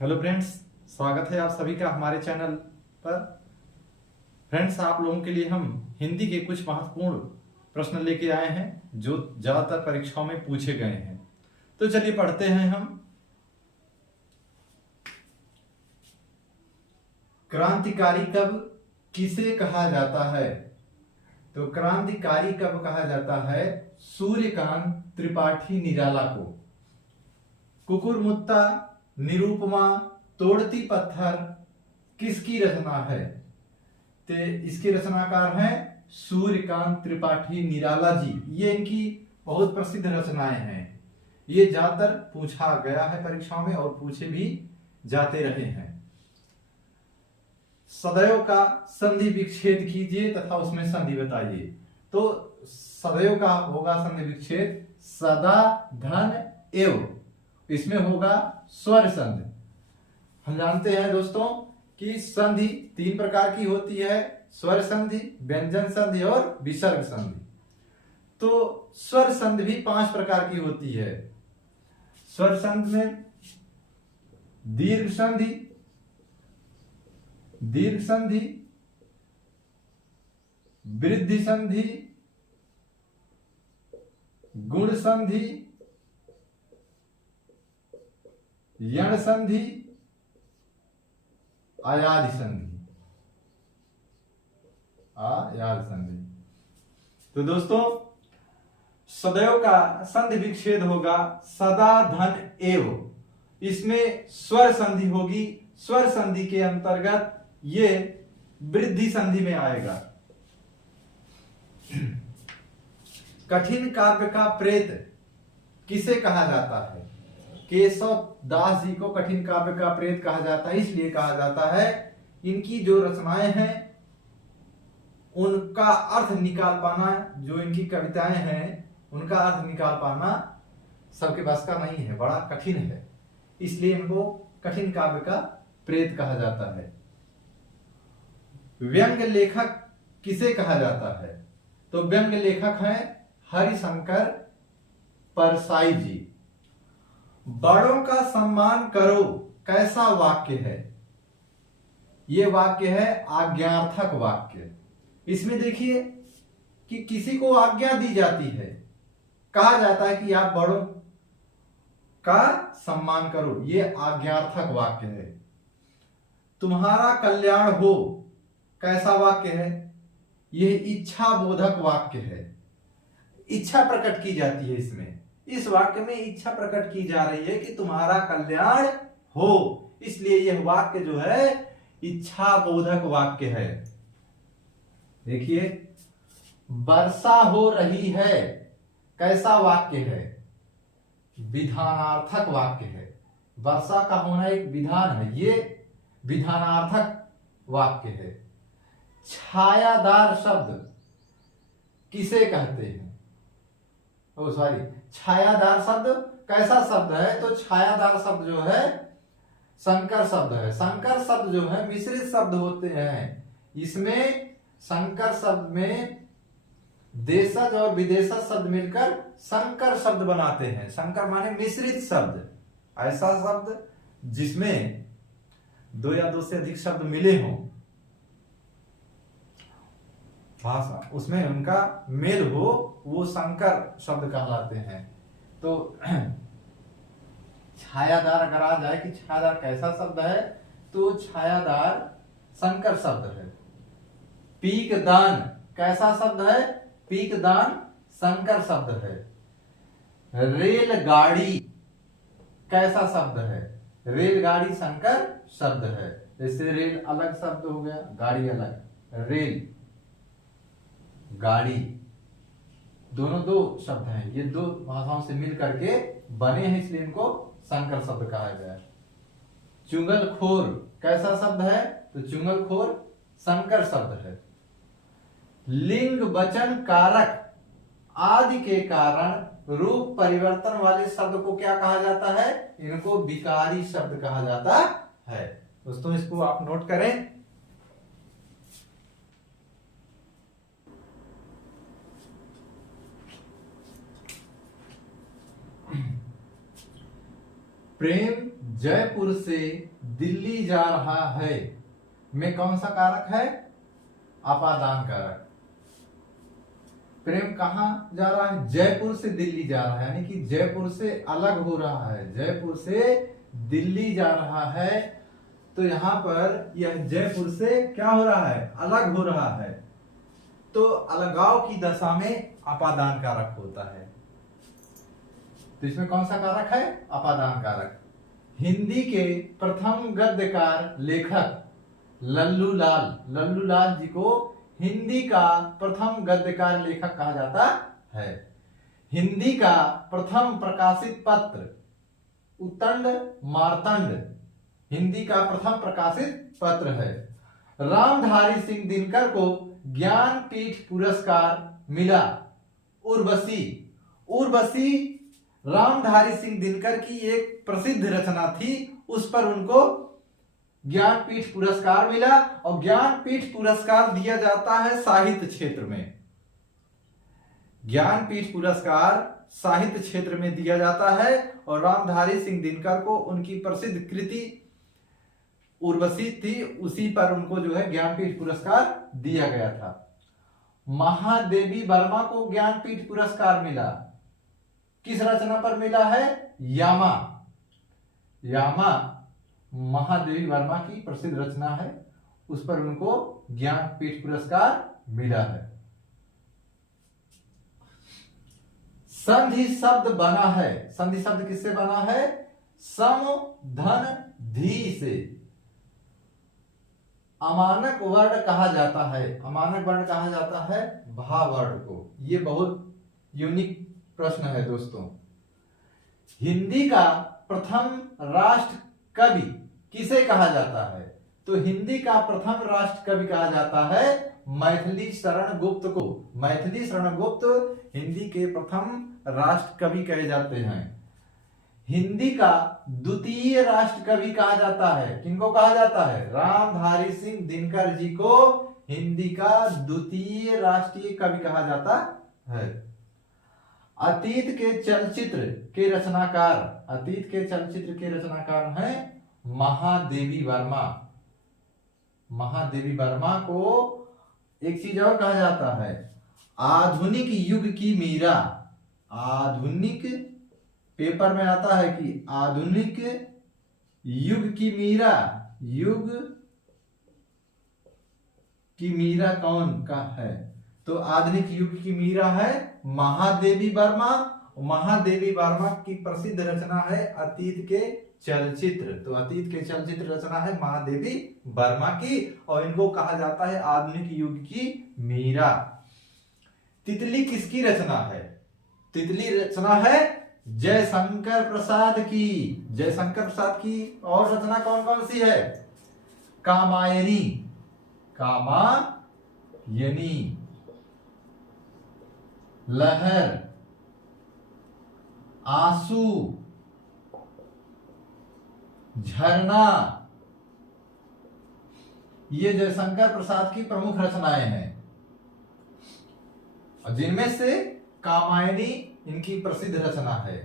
Hello friends, स्वागत है आप सभी का हमारे चैनल पर। फ्रेंड्स, आप लोगों के लिए हम हिंदी के कुछ महत्वपूर्ण प्रश्न लेके आए हैं जो ज्यादातर परीक्षाओं में पूछे गए हैं। तो चलिए पढ़ते हैं हम। क्रांतिकारी कब किसे कहा जाता है? तो क्रांतिकारी कब कहा जाता है? सूर्यकांत त्रिपाठी निराला को। कुकुरमुत्ता, निरूपमा, तोड़ती पत्थर किसकी रचना है? तो इसके रचनाकार हैं सूर्यकांत त्रिपाठी निराला जी। ये इनकी बहुत प्रसिद्ध रचनाएं हैं। ये ज्यादातर पूछा गया है परीक्षाओं में और पूछे भी जाते रहे हैं। सदैव का संधि विच्छेद कीजिए तथा उसमें संधि बताइए। तो सदैव का होगा संधि विच्छेद सदा धन एव, इसमें होगा स्वर संधि। हम जानते हैं दोस्तों कि संधि तीन प्रकार की होती है, स्वर संधि, व्यंजन संधि और विसर्ग संधि। तो स्वर संधि भी 5 प्रकार की होती है। स्वर संधि में दीर्घ संधि, दीर्घ संधि, वृद्धि संधि, गुण संधि, यण संधि, आयादी संधि। आयाद संधि। तो दोस्तों, सदैव का संधि विच्छेद होगा सदा धन एव, इसमें स्वर संधि होगी। स्वर संधि के अंतर्गत ये वृद्धि संधि में आएगा। कठिन काव्य का प्रेत किसे कहा जाता है? केशव दास जी को कठिन काव्य का प्रेत कहा जाता है। इसलिए कहा जाता है इनकी जो रचनाएं हैं उनका अर्थ निकाल पाना, जो इनकी कविताएं हैं उनका अर्थ निकाल पाना सबके बस का नहीं है, बड़ा कठिन है। इसलिए इनको कठिन काव्य का प्रेत कहा जाता है। व्यंग्य लेखक किसे कहा जाता है? तो व्यंग्य लेखक हैं हरिशंकर परसाई जी। बड़ों का सम्मान करो कैसा वाक्य है? यह वाक्य है आज्ञार्थक वाक्य। इसमें देखिए कि किसी को आज्ञा दी जाती है, कहा जाता है कि आप बड़ों का सम्मान करो, यह आज्ञार्थक वाक्य है। तुम्हारा कल्याण हो कैसा वाक्य है? यह इच्छा बोधक वाक्य है। इच्छा प्रकट की जाती है इसमें। इस वाक्य में इच्छा प्रकट की जा रही है कि तुम्हारा कल्याण हो, इसलिए यह वाक्य जो है इच्छा बोधक वाक्य है। देखिए, वर्षा हो रही है कैसा वाक्य है? विधानार्थक वाक्य है। वर्षा का होना एक विधान है, ये विधानार्थक वाक्य है। छायादार शब्द किसे कहते हैं? सॉरी, छायादार शब्द कैसा शब्द है? तो छायादार शब्द जो है संकर शब्द है। संकर शब्द जो है मिश्रित शब्द होते हैं। इसमें संकर शब्द में देशज और विदेशज शब्द मिलकर संकर शब्द बनाते हैं। संकर माने मिश्रित शब्द, ऐसा शब्द जिसमें 2 या 2 से अधिक शब्द मिले हों भाषा, उसमें उनका मेल हो, वो संकर शब्द कहलाते हैं। तो छायादार अगर आ जाए कि छायादार कैसा शब्द है, तो छायादार संकर शब्द है। पीकदान कैसा शब्द है? पीकदान संकर शब्द है। रेलगाड़ी कैसा शब्द है? रेलगाड़ी संकर शब्द है। जैसे रेल अलग शब्द हो गया, गाड़ी अलग। रेल गाड़ी दोनों 2 शब्द हैं, ये 2 भाषाओं से मिल करके बने हैं, इसलिए इनको संकर शब्द कहा गया है। चुंगलखोर कैसा शब्द है? तो चुंगलखोर संकर शब्द है। लिंग वचन कारक आदि के कारण रूप परिवर्तन वाले शब्द को क्या कहा जाता है? इनको विकारी शब्द कहा जाता है। दोस्तों, इसको आप नोट करें। प्रेम जयपुर से दिल्ली जा रहा है में कौन सा कारक है? अपादान कारक। प्रेम कहां जा रहा है? जयपुर से दिल्ली जा रहा है, यानी कि जयपुर से अलग हो रहा है, जयपुर से दिल्ली जा रहा है। तो यहां पर यह जयपुर से क्या हो रहा है? अलग हो रहा है। तो अलगाव की दशा में अपादान कारक होता है। तो इसमें कौन सा कारक है? अपादान कारक। हिंदी के प्रथम गद्यकार लेखक लल्लूलाल जी को हिंदी का प्रथम गद्यकार लेखक कहा जाता है। हिंदी का प्रथम प्रकाशित पत्र उत्तंड मार्तंड हिंदी का प्रथम प्रकाशित पत्र है। रामधारी सिंह दिनकर को ज्ञानपीठ पुरस्कार मिला। उर्वशी रामधारी सिंह दिनकर की एक प्रसिद्ध रचना थी, उस पर उनको ज्ञानपीठ पुरस्कार मिला। और ज्ञानपीठ पुरस्कार दिया जाता है साहित्य क्षेत्र में। ज्ञानपीठ पुरस्कार साहित्य क्षेत्र में दिया जाता है और रामधारी सिंह दिनकर को उनकी प्रसिद्ध कृति उर्वशी थी, उसी पर उनको जो है ज्ञानपीठ पुरस्कार दिया गया था। महादेवी वर्मा को ज्ञानपीठ पुरस्कार मिला। किस रचना पर मिला है? यामा महादेवी वर्मा की प्रसिद्ध रचना है, उस पर उनको ज्ञानपीठ पुरस्कार मिला है। संधि शब्द बना है। संधि शब्द किससे बना है? सम धन धी से। अमानक वर्ण कहा जाता है। अमानक वर्ण कहा जाता है भा वर्ण को। ये बहुत यूनिक प्रश्न है दोस्तों। हिंदी का प्रथम राष्ट्र कवि किसे कहा जाता है? तो हिंदी का प्रथम राष्ट्र कवि कहा जाता है मैथिली शरण गुप्त को। मैथिली शरण गुप्त हिंदी के प्रथम राष्ट्र कवि कहे जाते हैं। हिंदी का द्वितीय राष्ट्र कवि कहा जाता है। किनको कहा जाता है? रामधारी सिंह दिनकर जी को हिंदी का द्वितीय राष्ट्रीय कवि कहा जाता है। अतीत के चलचित्र के रचनाकार हैं महादेवी वर्मा। महादेवी वर्मा को एक चीज और कहा जाता है, आधुनिक युग की मीरा। आधुनिक पेपर में आता है कि आधुनिक युग की मीरा। युग की मीरा कौन का है? तो आधुनिक युग की मीरा है महादेवी वर्मा। महादेवी वर्मा की प्रसिद्ध रचना है अतीत के चलचित्र। तो अतीत के चलचित्र रचना है महादेवी वर्मा की और इनको कहा जाता है आधुनिक युग की मीरा। तितली किसकी रचना है? तितली रचना है जयशंकर प्रसाद की। जयशंकर प्रसाद की और रचना कौन कौन सी है? कामायनी, लहर, आंसू, झरना। ये जयशंकर प्रसाद की प्रमुख रचनाएं हैं और जिनमें से कामायनी इनकी प्रसिद्ध रचना है।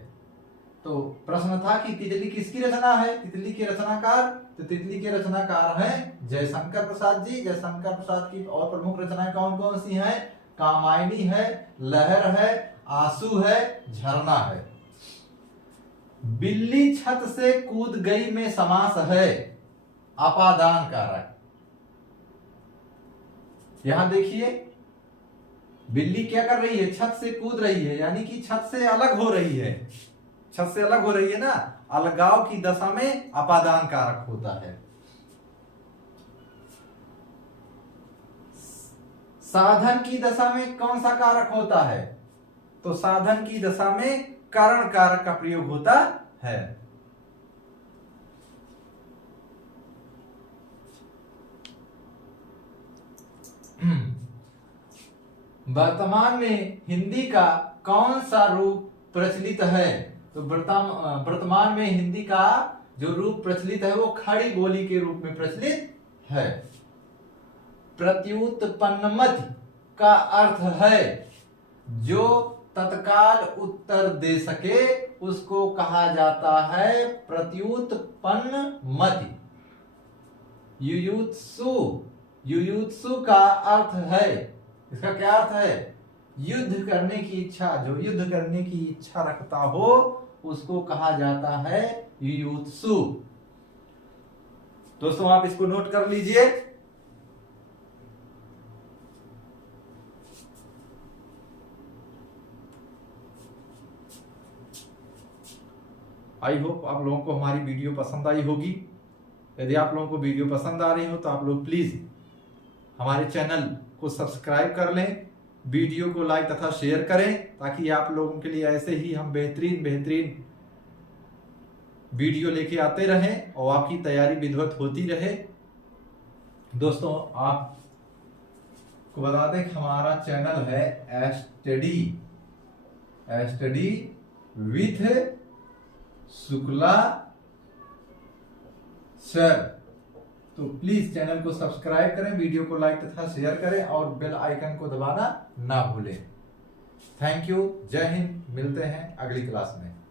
तो प्रश्न था कि तितली किसकी रचना है? तितली के रचनाकार। तो तितली के रचनाकार हैं जयशंकर प्रसाद जी। जयशंकर प्रसाद की और प्रमुख रचनाएं कौन कौन सी हैं? कामायनी है, लहर है, आंसू है, झरना है। बिल्ली छत से कूद गई में समास है अपादान कारक। यहां देखिए बिल्ली क्या कर रही है? छत से कूद रही है, यानी कि छत से अलग हो रही है। छत से अलग हो रही है ना, अलगाव की दशा में अपादान कारक होता है। साधन की दशा में कौन सा कारक होता है? तो साधन की दशा में कारण कारक का प्रयोग होता है। वर्तमान में हिंदी का कौन सा रूप प्रचलित है? तो वर्तमान में हिंदी का जो रूप प्रचलित है वो खड़ी बोली के रूप में प्रचलित है। प्रत्युत्पन्नमति का अर्थ है जो तत्काल उत्तर दे सके उसको कहा जाता है प्रत्युत्पन्न मति। युयुत्सु, युयुत्सु का अर्थ है, इसका क्या अर्थ है? युद्ध करने की इच्छा। जो युद्ध करने की इच्छा रखता हो उसको कहा जाता है युयुत्सु। दोस्तों आप इसको नोट कर लीजिए। आई होप आप लोगों को हमारी वीडियो पसंद आई होगी। यदि आप लोगों को वीडियो पसंद आ रही हो तो आप लोग प्लीज हमारे चैनल को सब्सक्राइब कर लें, वीडियो को लाइक तथा शेयर करें, ताकि आप लोगों के लिए ऐसे ही हम बेहतरीन वीडियो लेके आते रहें और आपकी तैयारी विधिवत होती रहे। दोस्तों आपको बता दें कि हमारा चैनल है स्टडी विथ शुक्ला सर। तो प्लीज चैनल को सब्सक्राइब करें, वीडियो को लाइक तथा शेयर करें और बेल आइकन को दबाना ना भूलें। थैंक यू, जय हिंद। मिलते हैं अगली क्लास में।